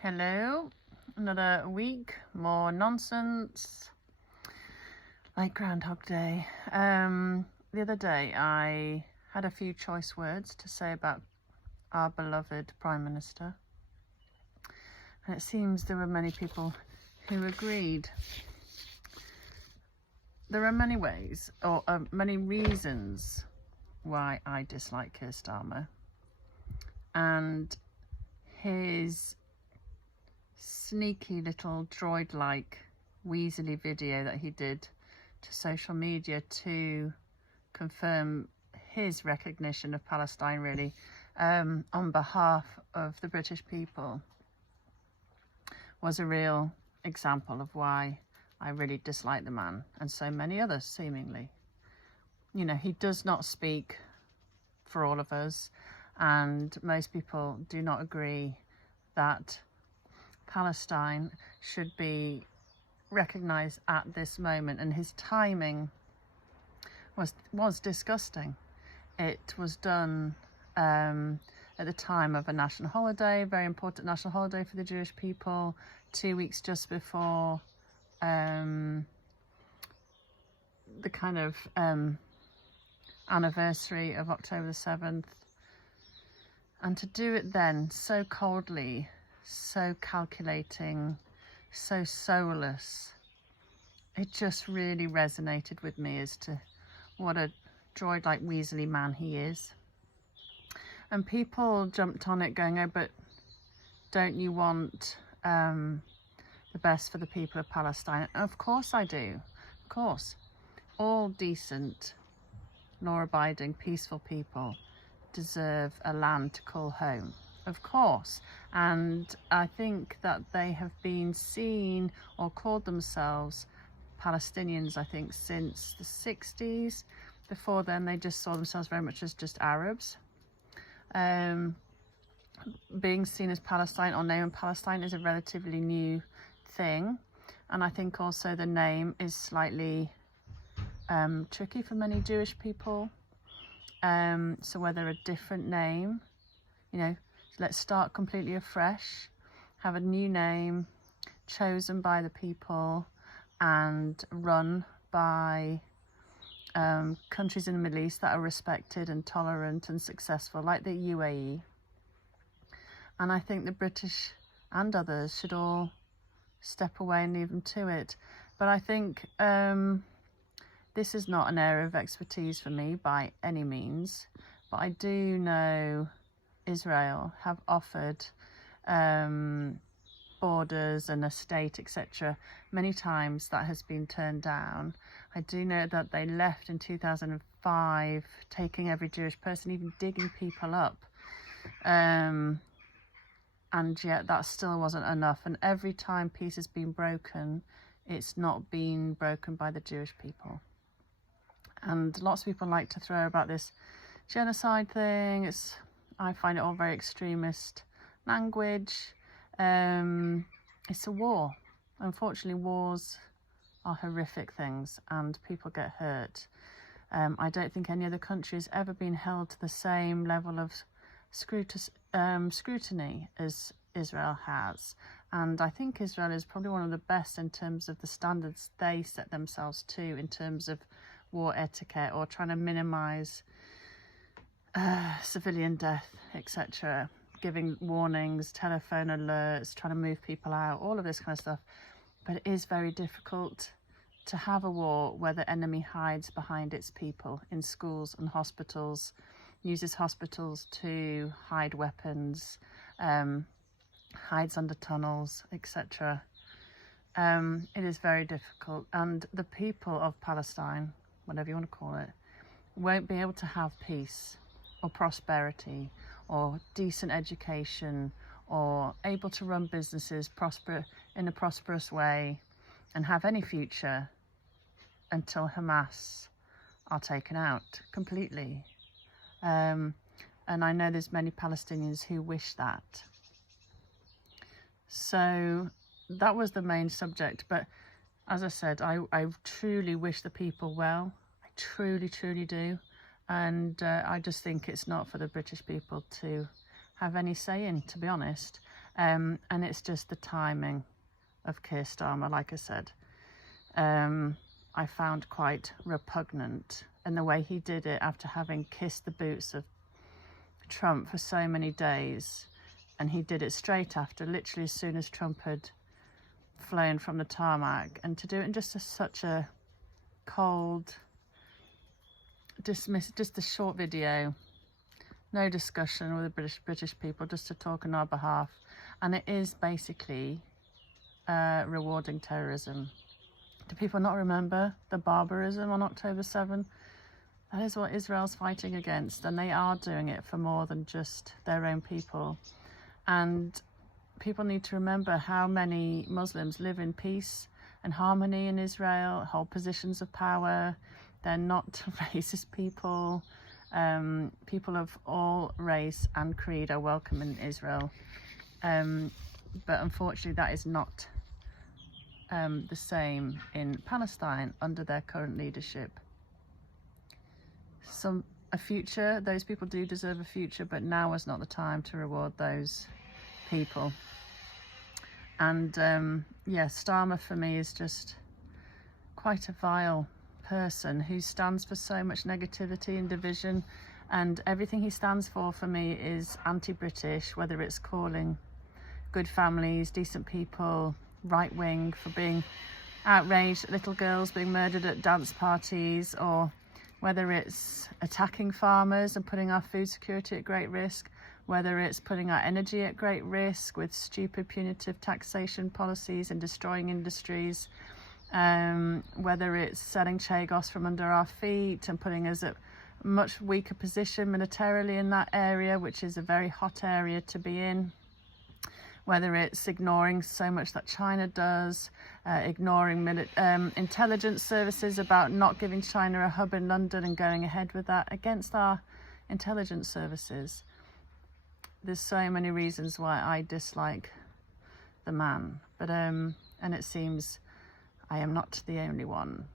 Hello, another week, more nonsense, like Groundhog Day. The other day I had a few choice words to say about our beloved Prime Minister, and it seems there were many people who agreed. There are many ways, or many reasons why I dislike Keir Starmer, and his sneaky little droid-like Weasley video that he did to social media to confirm his recognition of Palestine, really, on behalf of the British people, was a real example of why I really dislike the man, and so many others, seemingly. You know, he does not speak for all of us, and most people do not agree that Palestine should be recognised at this moment, and his timing was disgusting. It was done at the time of a national holiday, very important national holiday for the Jewish people, 2 weeks just before the kind of anniversary of October the 7th, and to do it then so coldly, so calculating, so soulless, it just really resonated with me as to what a droid-like Weasley man he is. And people jumped on it going, oh, but don't you want the best for the people of Palestine? And of course I do, of course. All decent, law-abiding, peaceful people deserve a land to call home, of course. And I think that they have been seen or called themselves Palestinians, I think, since the 60s. Before then, they just saw themselves very much as just Arabs. Being seen as Palestine or naming Palestine is a relatively new thing. And I think also the name is slightly tricky for many Jewish people. So whether a different name, you know, let's start completely afresh, have a new name chosen by the people and run by countries in the Middle East that are respected and tolerant and successful, like the UAE. And I think the British and others should all step away and leave them to it. But I think this is not an area of expertise for me by any means. But I do know Israel have offered borders and a state, etc. many times. That has been turned down. I do know that they left in 2005, taking every Jewish person, even digging people up. And yet that still wasn't enough. And every time peace has been broken, it's not been broken by the Jewish people. And lots of people like to throw about this genocide thing. I find it all very extremist language. It's a war. Unfortunately, wars are horrific things and people get hurt. I don't think any other country has ever been held to the same level of scrutiny as Israel has. And I think Israel is probably one of the best in terms of the standards they set themselves to in terms of war etiquette, or trying to minimise civilian death, etc., giving warnings, telephone alerts, trying to move people out, all of this kind of stuff. But it is very difficult to have a war where the enemy hides behind its people in schools and hospitals, uses hospitals to hide weapons, hides under tunnels, etc. It is very difficult, and the people of Palestine, whatever you want to call it, won't be able to have peace or prosperity or decent education or able to run businesses in a prosperous way and have any future until Hamas are taken out completely. And I know there's many Palestinians who wish that. So that was the main subject. But as I said, I truly wish the people well. I truly, truly do. And I just think it's not for the British people to have any say in, to be honest. And it's just the timing of Keir Starmer, like I said, I found quite repugnant. And the way he did it after having kissed the boots of Trump for so many days, and he did it straight after, literally as soon as Trump had flown from the tarmac, and to do it in just such a cold, just a short video, no discussion with the British people, just to talk on our behalf. And it is basically rewarding terrorism. Do people not remember the barbarism on October 7? That is what Israel's fighting against, and they are doing it for more than just their own people. And people need to remember how many Muslims live in peace and harmony in Israel, hold positions of power. They're not racist people. People of all race and creed are welcome in Israel. But unfortunately, that is not the same in Palestine under their current leadership. A future, those people do deserve a future, but now is not the time to reward those people. And Starmer for me is just quite a vile person who stands for so much negativity and division, and everything he stands for me is anti-British, whether it's calling good families, decent people, right-wing, for being outraged at little girls being murdered at dance parties, or whether it's attacking farmers and putting our food security at great risk, whether it's putting our energy at great risk with stupid punitive taxation policies and destroying industries, whether it's selling Chagos from under our feet and putting us at a much weaker position militarily in that area, which is a very hot area to be in, whether it's ignoring so much that China does, ignoring intelligence services about not giving China a hub in London and going ahead with that against our intelligence services. There's so many reasons why I dislike the man, but and it seems I am not the only one.